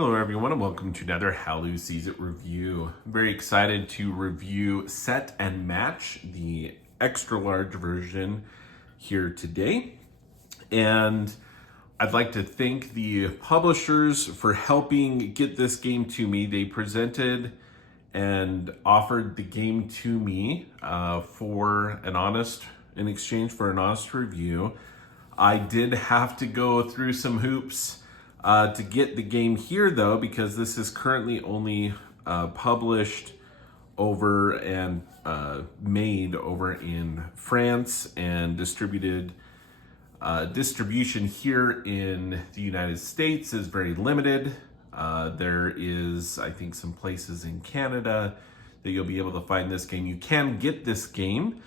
Hello everyone and welcome to another How Sees It review. I'm very excited to review Set and Match, the extra large version here today. And I'd like to thank the publishers for helping get this game to me. They presented and offered the game to me in exchange for an honest review. I did have to go through some hoops to get the game here though, because this is currently only published over and made over in France, and distribution here in the United States is very limited. There is, I think, some places in Canada that you'll be able to find this game. You can get this game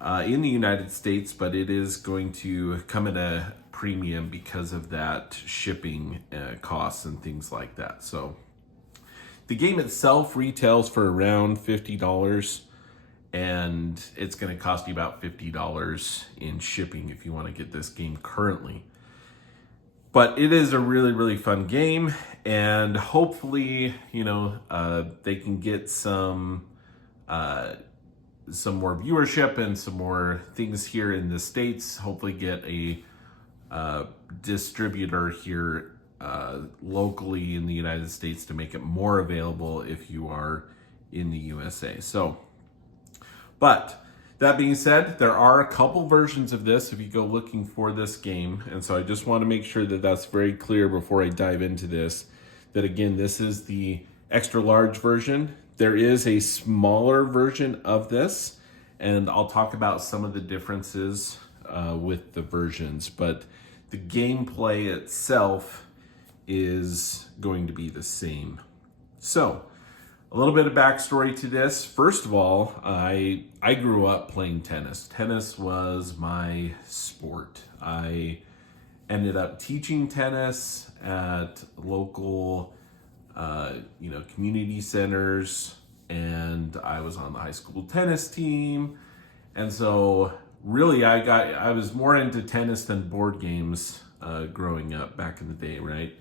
in the United States, but it is going to come at a premium because of that shipping costs and things like that. So the game itself retails for around $50, and it's going to cost you about $50 in shipping if you want to get this game currently. But it is a really, really fun game, and hopefully, they can get some more viewership and some more things here in the States. Hopefully get a distributor here locally in the United States to make it more available if you are in the USA. But that being said, there are a couple versions of this if you go looking for this game. And so I just want to make sure that that's very clear before I dive into this, that again, this is the extra large version. There is a smaller version of this, and I'll talk about some of the differences with the versions, but the gameplay itself is going to be the same. So, a little bit of backstory to this. First of all, I grew up playing tennis. Tennis was my sport. I ended up teaching tennis at local community centers, and I was on the high school tennis team. And so really I was more into tennis than board games growing up back in the day, right?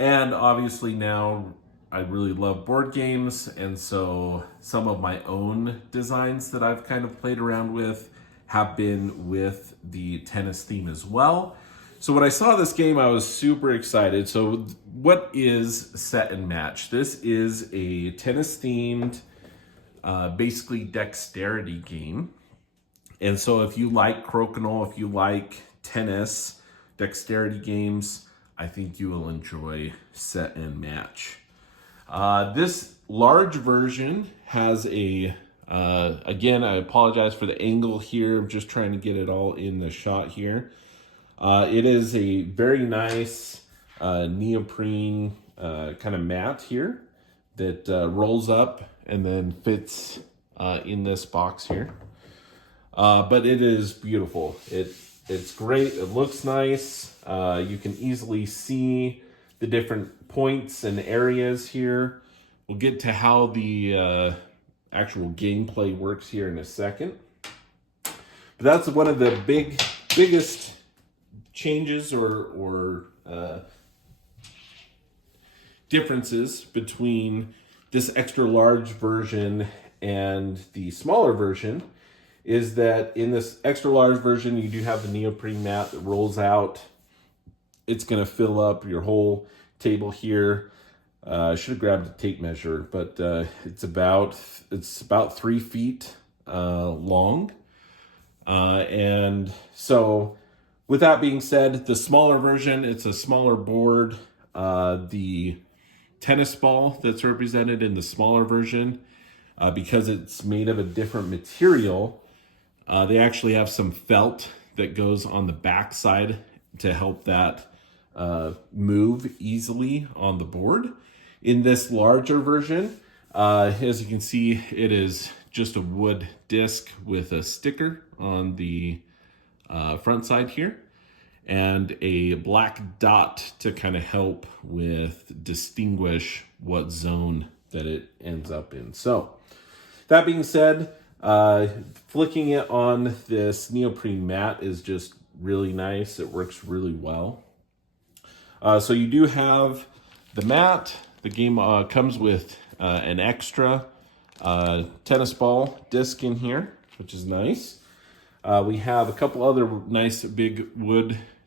And obviously now I really love board games, and so some of my own designs that I've kind of played around with have been with the tennis theme as well. So when I saw this game, I was super excited. So what is Set and Match? This is a tennis-themed, basically dexterity game. And so if you like crokinole, if you like tennis, dexterity games, I think you will enjoy Set and Match. This large version has again, I apologize for the angle here. I'm just trying to get it all in the shot here. It is a very nice neoprene kind of mat here that rolls up and then fits in this box here. But it is beautiful. It's great. It looks nice. You can easily see the different points and areas here. We'll get to how the actual gameplay works here in a second. But that's one of the biggest changes or differences between this extra large version and the smaller version is that in this extra large version, you do have the neoprene mat that rolls out. It's going to fill up your whole table here. I should have grabbed a tape measure, but it's about 3 feet long. And so with that being said, the smaller version, it's a smaller board. The tennis ball that's represented in the smaller version, because it's made of a different material, they actually have some felt that goes on the back side to help that move easily on the board. In this larger version, as you can see, it is just a wood disc with a sticker on the front side here and a black dot to kind of help with distinguish what zone that it ends up in. So that being said, flicking it on this neoprene mat is just really nice. It works really well. So you do have the mat. The game comes with an extra tennis ball disc in here, which is nice. We have a couple other nice big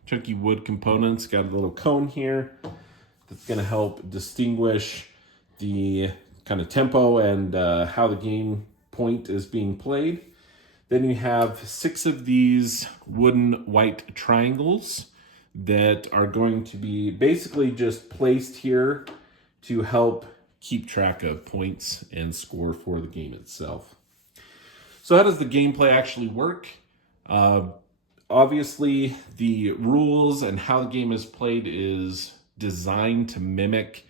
chunky wood components. Got a little cone here that's going to help distinguish the kind of tempo and how the game point is being played. Then you have 6 of these wooden white triangles that are going to be basically just placed here to help keep track of points and score for the game itself. So how does the gameplay actually work? Obviously, the rules and how the game is played is designed to mimic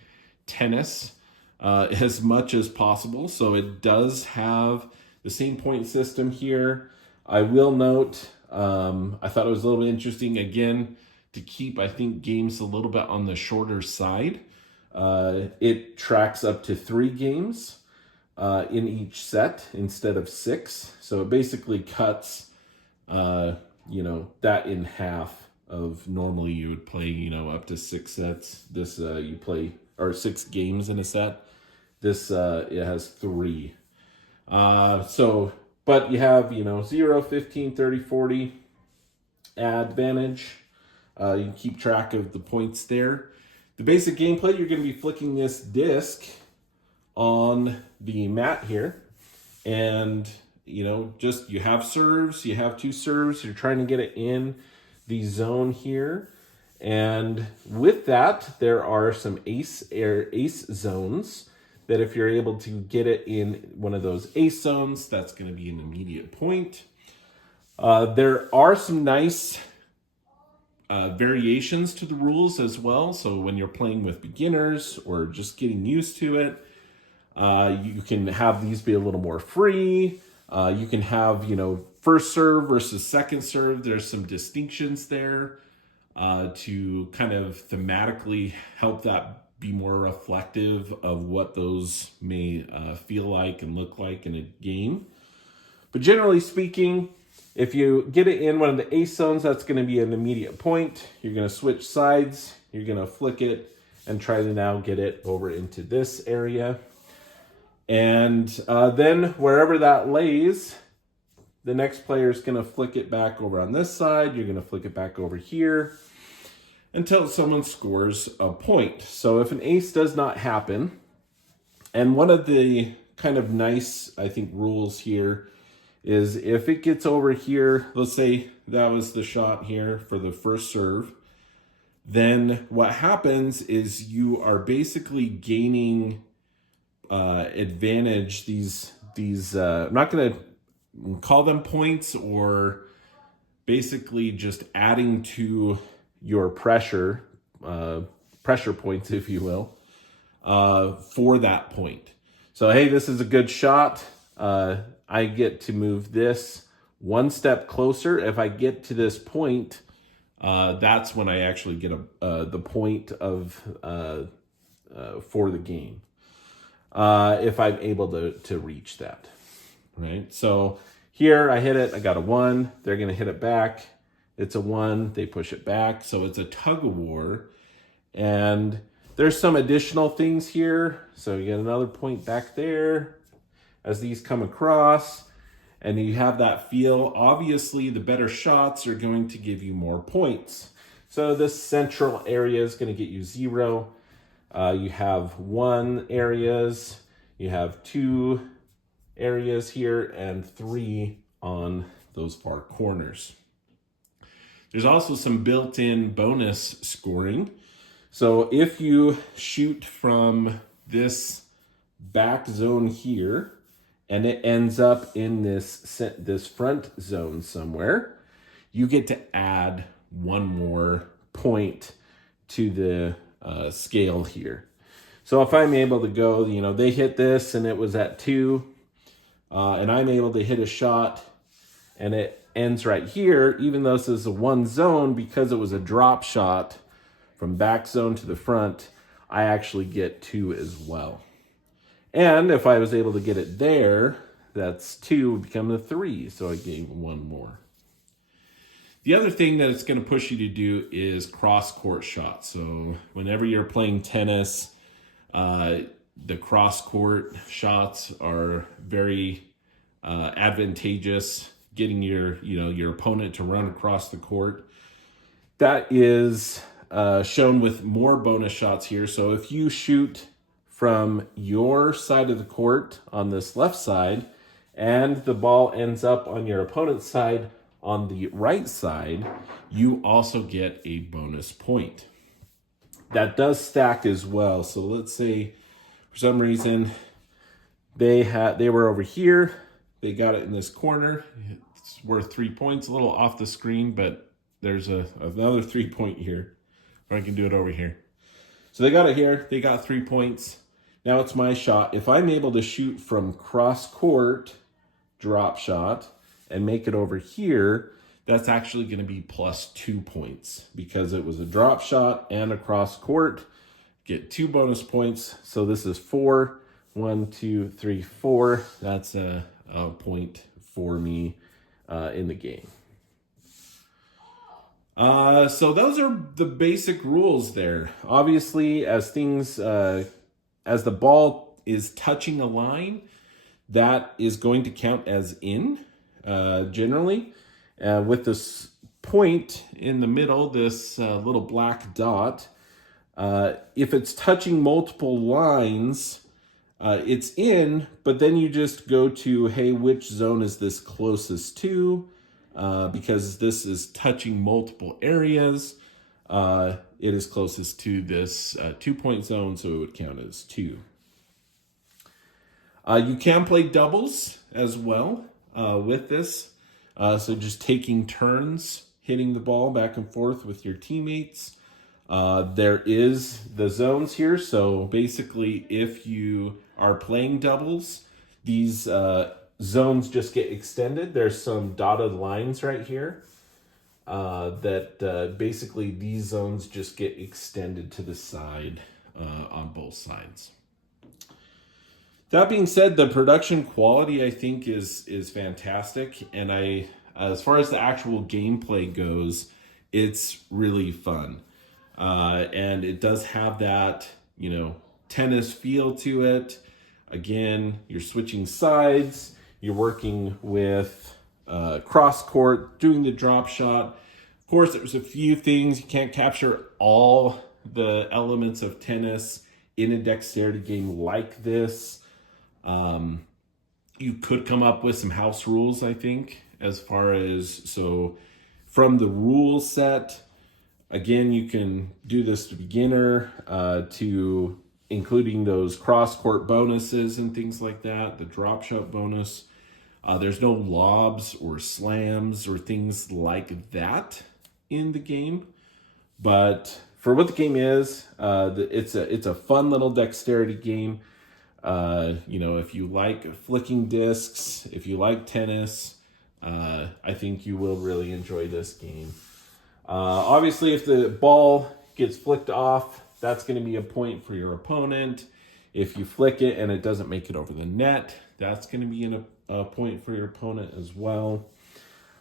tennis as much as possible. So it does have the same point system here. I will note, I thought it was a little bit interesting, again, to keep, I think, games a little bit on the shorter side. It tracks up to 3 games in each set instead of 6. So it basically cuts, that in half of normally you would play, up to 6 sets. This, you play, or 6 games in a set. This, it has 3. But you have, 0, 15, 30, 40 advantage. You can keep track of the points there. The basic gameplay, you're going to be flicking this disc on the mat here. And, you have serves, you have 2 serves. You're trying to get it in the zone here. And with that, there are some ace zones that if you're able to get it in one of those ace zones, that's going to be an immediate point. There are some nice variations to the rules as well. So when you're playing with beginners or just getting used to it, you can have these be a little more free. You can have, first serve versus second serve. There's some distinctions there to kind of thematically help that be more reflective of what those may feel like and look like in a game. But generally speaking, if you get it in one of the ace zones, that's going to be an immediate point. You're going to switch sides. You're going to flick it and try to now get it over into this area. And then wherever that lays, the next player is going to flick it back over on this side. You're going to flick it back over here until someone scores a point. So if an ace does not happen, and one of the kind of nice, I think, rules here is if it gets over here, let's say that was the shot here for the first serve, then what happens is you are basically gaining advantage. These I'm not going to call them points, or basically just adding to your pressure points, if you will, for that point. So, hey, this is a good shot. I get to move this one step closer. If I get to this point, that's when I actually get the point of for the game. If I'm able to reach that, right? So here I hit it. I got a 1. They're going to hit it back. It's a 1. They push it back. So it's a tug of war. And there's some additional things here. So you get another point back there as these come across. And you have that feel. Obviously, the better shots are going to give you more points. So this central area is going to get you 0. You have 1 areas. You have 2 areas here and 3 on those far corners. There's also some built-in bonus scoring. So if you shoot from this back zone here and it ends up in this front zone somewhere, you get to add 1 more point to the scale here. So if I'm able to go, they hit this and it was at 2, and I'm able to hit a shot and it ends right here, even though this is a 1 zone, because it was a drop shot from back zone to the front, I actually get 2 as well. And if I was able to get it there, that's 2 would become a 3, so I gain 1 more. The other thing that it's going to push you to do is cross-court shots. So whenever you're playing tennis, the cross-court shots are very advantageous, getting your opponent to run across the court. That is shown with more bonus shots here. So if you shoot from your side of the court on this left side, and the ball ends up on your opponent's side on the right side, you also get a bonus point. That does stack as well. So let's say for some reason they were over here, they got it in this corner. It's worth 3 points, a little off the screen, but there's another 3 point here. Or I can do it over here. So they got it here, they got 3 points. Now it's my shot. If I'm able to shoot from cross court, drop shot, and make it over here, that's actually going to be plus 2 points because it was a drop shot and a cross court. Get 2 bonus points. So this is 4. 1, 2, 3, 4. That's a point for me in the game. So those are the basic rules there. Obviously, as the ball is touching a line, that is going to count as in, generally. With this point in the middle, this little black dot, if it's touching multiple lines, it's in, but then you just go to, hey, which zone is this closest to? Because this is touching multiple areas, it is closest to this 2 point zone, so it would count as 2. You can play doubles as well with this. So just taking turns, hitting the ball back and forth with your teammates. There is the zones here. So basically, if you are playing doubles, these zones just get extended. There's some dotted lines right here that basically these zones just get extended to the side on both sides. That being said, the production quality I think is fantastic, and as far as the actual gameplay goes, it's really fun, and it does have that tennis feel to it. Again, you're switching sides, you're working with cross court, doing the drop shot. Of course, there's a few things you can't capture all the elements of tennis in a dexterity game like this. You could come up with some house rules, I think, as far as, so from the rule set, again, you can do this to beginner, to including those cross-court bonuses and things like that, the drop shot bonus. There's no lobs or slams or things like that in the game, but for what the game is, it's a fun little dexterity game. If you like flicking discs, if you like tennis, I think you will really enjoy this game. Obviously, if the ball gets flicked off, that's going to be a point for your opponent. If you flick it and it doesn't make it over the net, that's going to be a point for your opponent as well.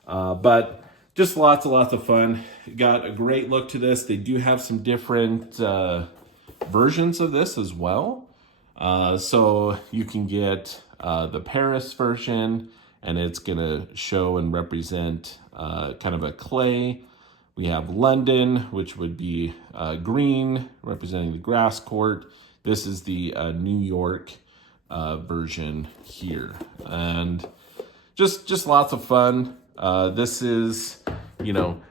But just lots of fun. Got a great look to this. They do have some different versions of this as well. So you can get the Paris version, and it's going to show and represent kind of a clay. We have London, which would be green, representing the grass court. This is the New York version here. And just lots of fun. This is,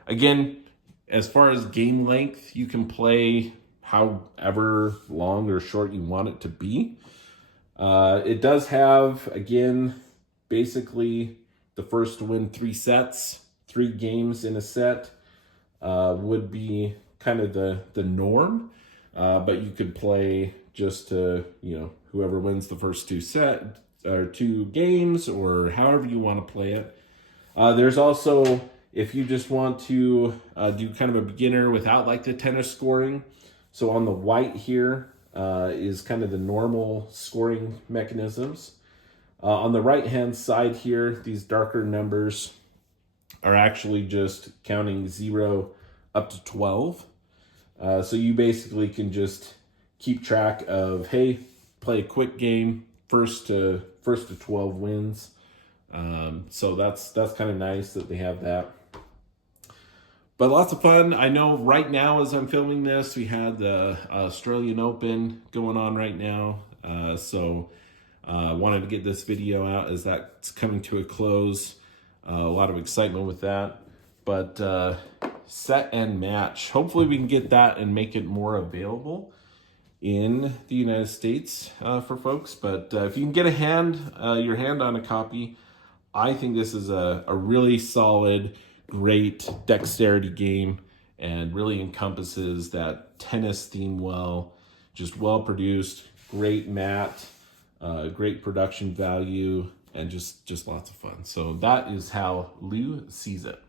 again, as far as game length, you can play however long or short you want it to be. It does have, again, basically the first to win 3 sets, 3 games in a set would be kind of the norm. But you could play just to, whoever wins the first 2 games, or however you want to play it. There's also, if you just want to do kind of a beginner without like the tennis scoring. So on the white here is kind of the normal scoring mechanisms. On the right-hand side here, these darker numbers are actually just counting 0 up to 12. So you basically can just keep track of, hey, play a quick game, first to 12 wins. So that's kind of nice that they have that. But lots of fun. I know right now as I'm filming this, we had the Australian Open going on right now. So wanted to get this video out as that's coming to a close. A lot of excitement with that. But set and match. Hopefully we can get that and make it more available in the United States for folks. But if you can get your hand on a copy, I think this is a really solid, great dexterity game, and really encompasses that tennis theme well. Just well produced, great mat, great production value, and just lots of fun. So that is how Lou sees it.